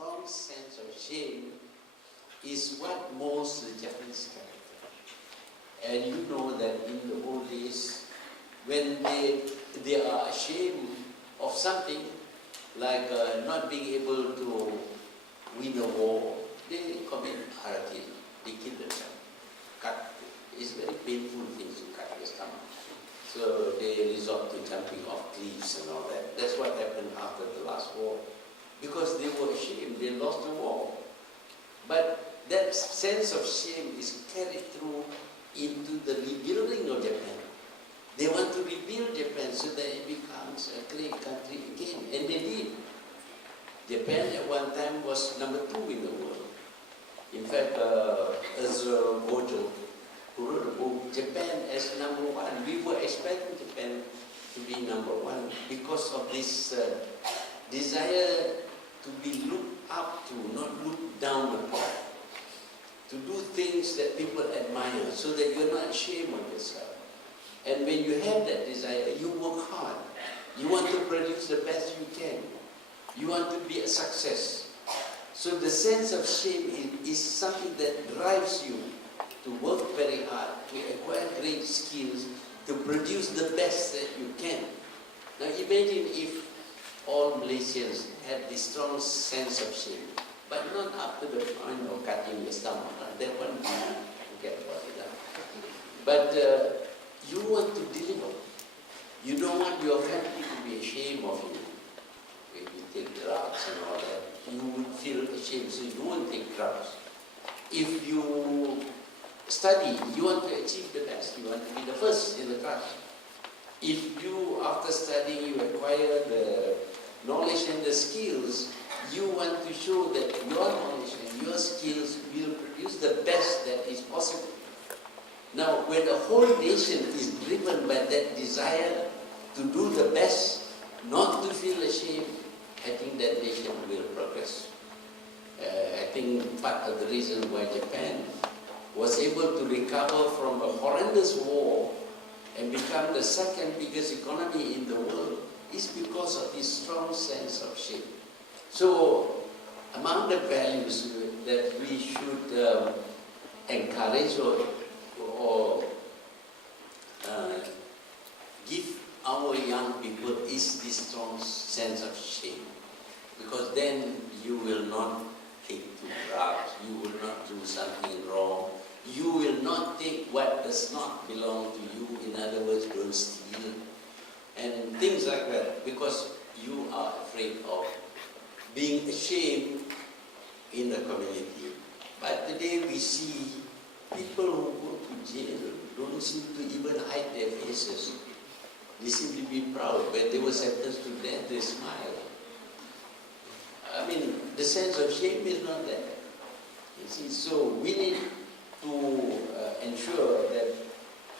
strong sense of shame is what molds the Japanese character. And you know that in the old days, when they are ashamed of something, like not being able to win a war, they commit harakiri, they kill themselves. Cut. It's very painful thing to cut your stomach. So they resort to jumping off cliffs and all that. That's what happened after the last war. Because they were ashamed, they lost the war. But that sense of shame is carried through into the rebuilding of Japan. They want to rebuild Japan so that it becomes a great country again. And they did. Japan at one time was number 2 in the world. In fact, Ezra Gojo, who wrote a book, Japan as number 1. We were expecting Japan to be number 1 because of this desire to be looked up to, not looked down upon. To do things that people admire so that you're not ashamed of yourself. And when you have that desire, you work hard. You want to produce the best you can. You want to be a success. So the sense of shame is something that drives you to work very hard, to acquire great skills, to produce the best that you can. Now imagine if all Malaysians had this strong sense of shame, but not up to the point of cutting your stomach. That one, forget about it. But you want to deliver. You don't want your family to be ashamed of you. When you take drugs and all that, you would feel ashamed, so you won't take drugs. If you study, you want to achieve the best, you want to be the first in the class. If you, after studying, you acquire the knowledge and the skills, you want to show that your knowledge and your skills will produce the best that is possible. Now, when the whole nation is driven by that desire to do the best, not to feel ashamed, I think that nation will progress. I think part of the reason why Japan was able to recover from a horrendous war and become the second biggest economy in the world is because of this strong sense of shame. So, among the values that we should encourage or give our young people is this strong sense of shame. Because then you will not take to drugs, you will not do something wrong, you will not take what does not belong to you, in other words, don't steal, and things like that, because you are afraid of being ashamed in the community. But today we see people who go to jail don't seem to even hide their faces. They seem to be proud. When they were sentenced to death, they smile. I mean, the sense of shame is not there. You see, so we need to ensure that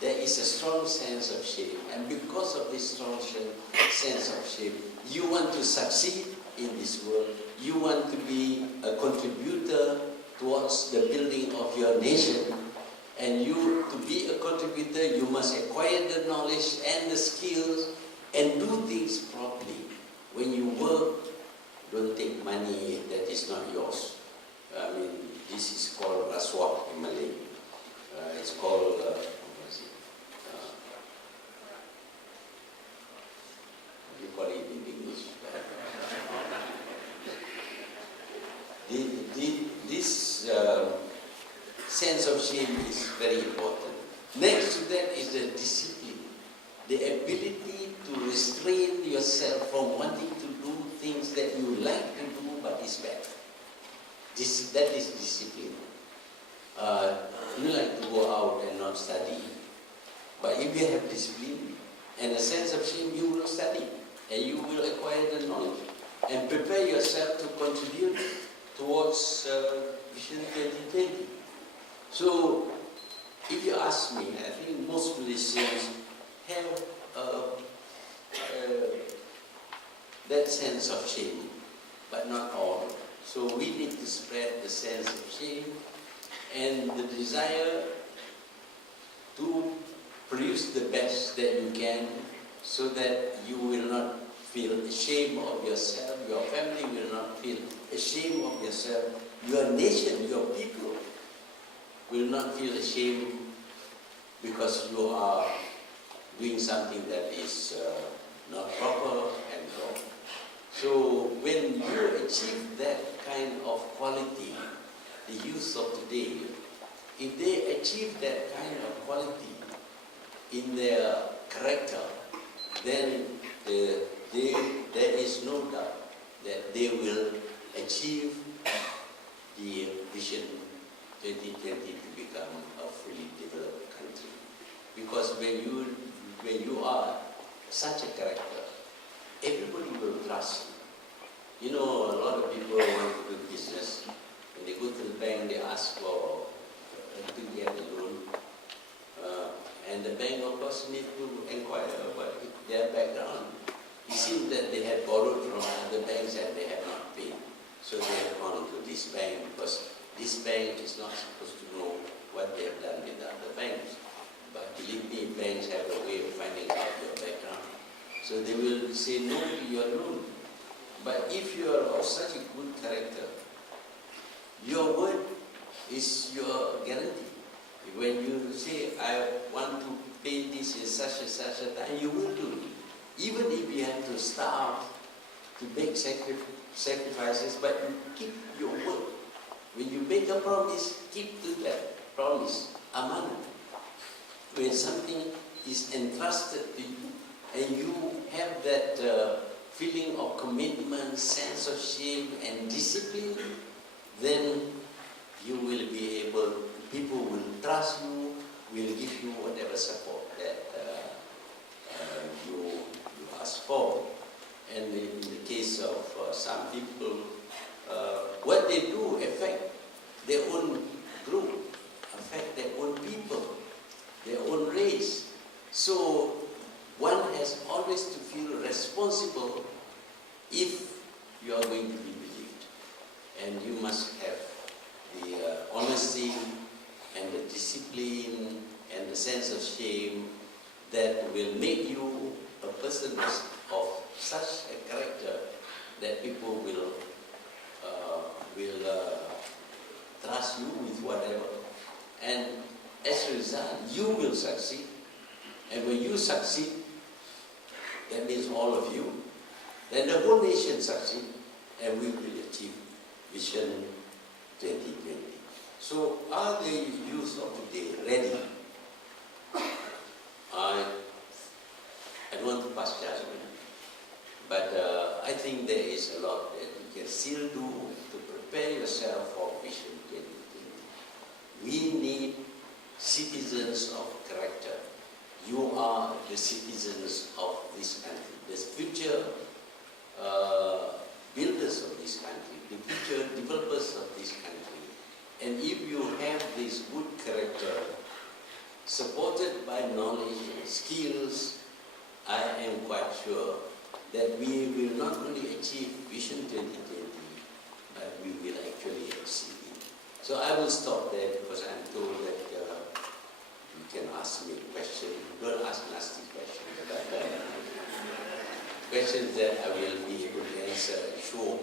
there is a strong sense of shame. And because of this strong sense of shame, you want to succeed in this world. You want to be a contributor towards the building of your nation. And you, to be a contributor, you must acquire the knowledge and the skills and do things properly. When you work, don't take money that is not yours. I mean, this is called rasuah in Malay. It's called, what is it? What do you call it in English? This sense of shame is very important. Next to that is the discipline, the ability to restrain yourself from wanting to do things that you like to do but is bad. That is discipline. You like to go out and not study, but if you have discipline and a sense of shame, you will study and you will acquire the knowledge and prepare yourself to contribute towards Vision 2020. So, if you ask me, I think most Malaysians have that sense of shame, but not all. So we need to spread the sense of shame and the desire to produce the best that you can so that you will not feel ashamed of yourself, your family will not feel ashamed of yourself, your nation, your people will not feel ashamed because you are doing something that is not proper and wrong. So when you achieve that kind of quality, the youth of today, if they achieve that kind of quality in their character, then there is no doubt that they will achieve the Vision 2020 to become a fully developed country. Because when you are such a character, everybody will trust you. You know, a lot of people want to do business. When they go to the bank, they ask for to get a loan. And the bank, of course, need to inquire about their background. It seems that they had borrowed from other banks and they have not paid. So they have gone to this bank because this bank is not supposed to know what they have done with other banks. But believe me, banks have a way of finding out your background. So they will say no to your loan. But if you are of such a good character, your word is your guarantee. When you say, I want to pay this in such and such a time, you will do it. Even if you have to starve, to make sacrifices, but you keep your word. When you make a promise, keep to that promise. Amanah. When something is entrusted to you, and you have that feeling of commitment, sense of shame and discipline, then you will be able, people will trust you, will give you whatever support that you ask for. And in the case of some people, what they do affect their own group, affect their own people, their own race. So one has always to feel responsible if you are going to be believed. And you must have the honesty and the discipline and the sense of shame that will make you a person of such a character that people will trust you with whatever. And as a result, you will succeed. And when you succeed, that means all of you, then the whole nation succeed, and we will achieve Vision 2020. So are the youth of today ready? I don't want to pass judgment, but I think there is a lot that you can still do to prepare yourself for Vision 2020. We need citizens of character. You are the citizens of this country, the future builders of this country, the future developers of this country. And if you have this good character, supported by knowledge and skills, I am quite sure that we will not only achieve Vision 2020, but we will actually exceed it. So I will stop there because I'm told that you can ask me questions. Don't ask nasty questions, but questions that I will be able to answer and show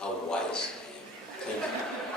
how wise I am. Thank you.